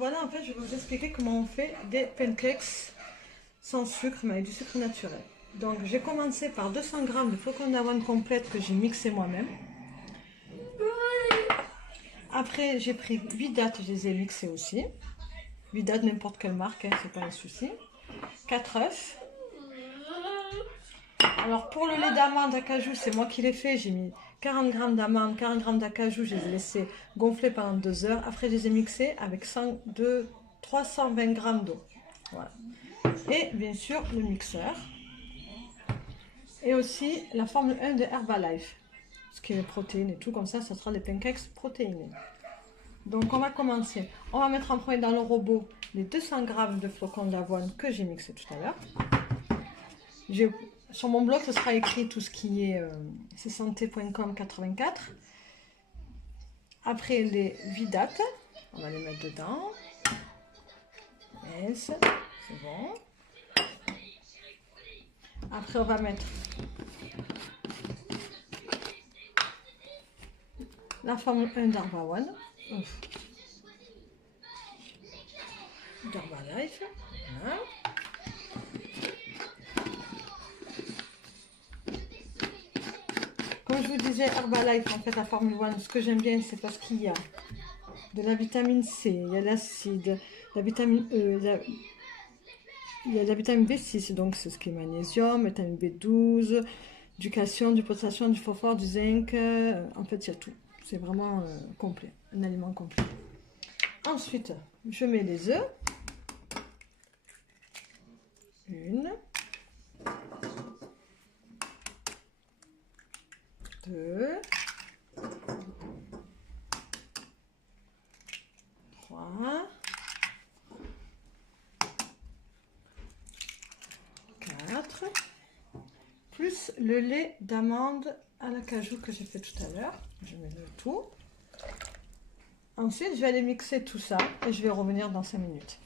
Voilà, en fait, je vais vous expliquer comment on fait des pancakes sans sucre, mais avec du sucre naturel. Donc, j'ai commencé par 200 g de flocons d'avoine complète que j'ai mixé moi-même. Après, j'ai pris 8 dattes, je les ai mixées aussi. 8 dattes, n'importe quelle marque, hein, c'est pas un souci. 4 œufs. Alors, pour le lait d'amande à cajou, c'est moi qui l'ai fait. J'ai mis 40 g d'amandes, 40 g d'acajou, je les ai laissés gonfler pendant 2 heures. Après, je les ai mixés avec 320 g d'eau. Voilà. Et bien sûr, le mixeur. Et aussi la Formule 1 de Herbalife. Ce qui est protéines et tout, comme ça sera des pancakes protéinés. Donc on va commencer. On va mettre en premier dans le robot les 200 g de flocons d'avoine que j'ai mixé tout à l'heure. Sur mon blog, ce sera écrit tout ce qui est c'est santé.com 84. Après les 8 dattes, on va les mettre dedans. Yes, c'est bon. Après on va mettre la Formule 1 d'Herbalife. Herbalife. Voilà. Comme je vous disais, Herbalife, en fait, la Formule 1, ce que j'aime bien, c'est parce qu'il y a de la vitamine C, il y a l'acide, la vitamine E, il y a de la vitamine B6, donc c'est ce qui est magnésium, vitamine B12, du calcium, du potassium, du phosphore, du zinc, en fait, il y a tout. C'est vraiment complet, un aliment complet. Ensuite, je mets les œufs. 1, 2, 3, 4, plus le lait d'amande à l'acajou que j'ai fait tout à l'heure. Je mets le tout. Ensuite, je vais aller mixer tout ça et je vais revenir dans 5 minutes.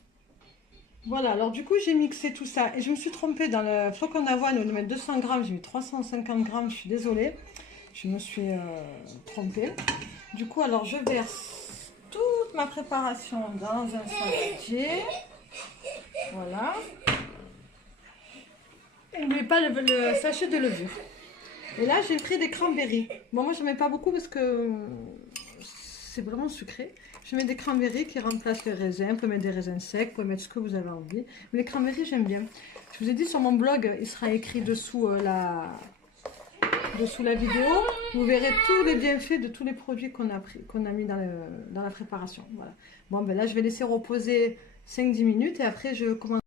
Voilà, alors du coup, j'ai mixé tout ça et je me suis trompée dans le flocon d'avoine. Au lieu de mettre 200 g, j'ai mis 350 g. Je suis désolée, je me suis trompée. Du coup, alors je verse toute ma préparation dans un saladier. Voilà. N'oubliez pas le sachet de levure. Et là, j'ai pris des cranberries. Bon, moi, je ne mets pas beaucoup parce que c'est vraiment sucré. Je mets des cranberries qui remplacent les raisins. Vous pouvez mettre des raisins secs, vous pouvez mettre ce que vous avez envie. Mais les cranberries, j'aime bien. Je vous ai dit sur mon blog, il sera écrit dessous la vidéo. Vous verrez tous les bienfaits de tous les produits qu'on a mis dans la préparation. Voilà. Bon, ben là, je vais laisser reposer 5-10 minutes et après, je commence.